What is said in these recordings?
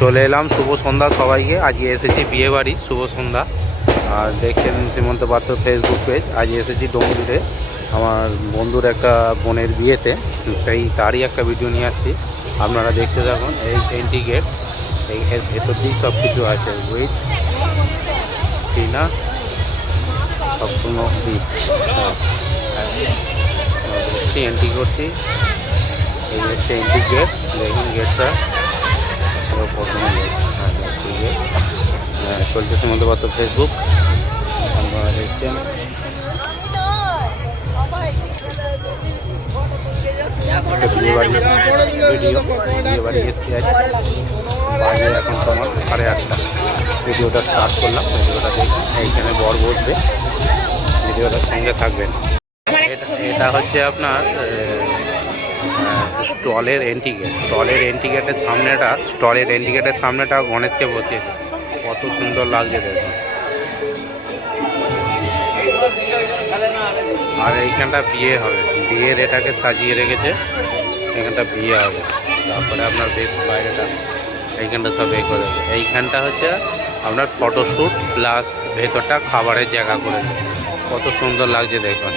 চলে এলাম শুভ সন্ধ্যা সবাইকে। আজকে এসেছি বিয়ে বাড়ি শুভ সন্ধ্যা। আর দেখছেন সীমন্ত পাত্র ফেসবুক পেজ। আজ এসেছি ডোমজুড়ে আমার বন্ধুর একটা বোনের বিয়েতে, সেই তারই একটা ভিডিও নিয়ে আসছি। আপনারা দেখতে থাকুন। এই এন্ট্রি গেট, এই ভেতর দিয়েই সব কিছু আছে, উইথ ডিনার সম্পূর্ণ দ্বীপ। দেখছি এন্ট্রি করছি, এই হচ্ছে এন্ট্রি গেট। দেখুন গেটটা প্রথমে গেট চলছে সীমন্ত পাত্র ফেসবুক, আপনারা দেখছেন। বিয়ে বাড়ি ভিডিও, বিয়ে বাড়ি এসছি আজ। বাজে এখন তোমার 8:30। ভিডিওটা স্টার্ট করলাম, ভিডিওটা দেখুন। এইখানে বর বসবে, ভিডিওটার সঙ্গে থাকবেন। এটা হচ্ছে আপনার স্টলের এন্ট্রি গেট। স্টলের এন্ট্রি গেটের সামনেটা গণেশকে বসিয়েছে। কত সুন্দর লাগছে দেখুন। আর এইখানটা বিয়ে হবে, বিয়ের এটাকে সাজিয়ে রেখেছে। এখানটা বিয়ে হবে, তারপরে আপনার বাইরেটা এইখানটা সব এ করে। এইখানটা হচ্ছে আপনার ফটোশ্যুট প্লাস ভেতরটা খাবারের জায়গা করেছে। কত সুন্দর লাগছে দেখুন।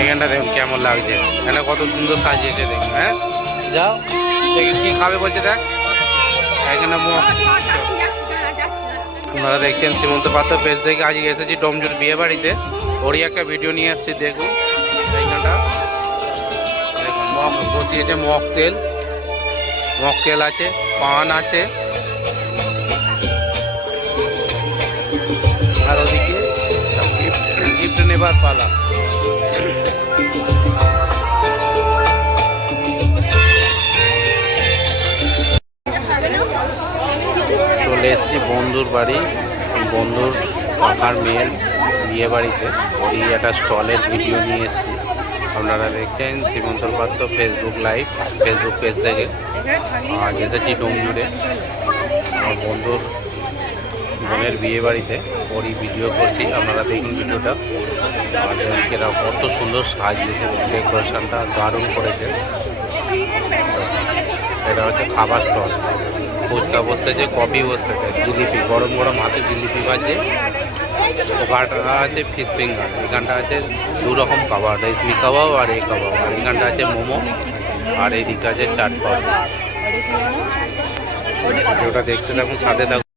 এইখানটা দেখুন কেমন লাগছে, এখানে কত সুন্দর সাজিয়েছে দেখুন। হ্যাঁ যাও দেখি কী খাবে বলছে। দেখ এখানে আপনারা দেখছেন সীমন্ত পাত্র পেজ থেকে। আজকে এসেছি ডোমজুর বিয়ে বাড়িতে, ওরই একটা ভিডিও নিয়ে এসেছি দেখুন। এইখানটা দেখুন বসিয়েছে মকটেল আছে, পান আছে, আর ওদিকে গিফট নেবার পালা। চলে এসেছি বন্ধুর বাড়ি, বন্ধুর কাকার মেয়ের বিয়ে বাড়িতে। ওই একটা স্টলের ভিডিও নিয়ে এসেছি, আপনারা দেখছেন সীমন্ত পাত্র ফেসবুক লাইভ, ফেসবুক পেজ থেকে। আর এসেছি ডোমজুড়ে আমার বন্ধুর বোনের বিয়ে বাড়িতে, ওরই ভিডিও করছি। আপনারা দেখুন ভিডিওটা। আর এরা কত সুন্দর সাজিয়েছে, ডেকোরেশনটা দারুণ করেছে। এটা হচ্ছে খাবার স্টল, ফুচকা বসেছে, কফি বসেছে, জিলিপি গরম গরম হাতে জিলিপি ভাজছে। ওখানটা আছে ফিশ ফিঙ্গার, এখানটা আছে 2 রকম কাবাব, রেশমি কাবাব আর এই কাবাব। আর এখানটা আছে মোমো, আর এইদিকে আছে চাট পাপড়ি। ওটা দেখতে থাকুন, সাথে থাকুন।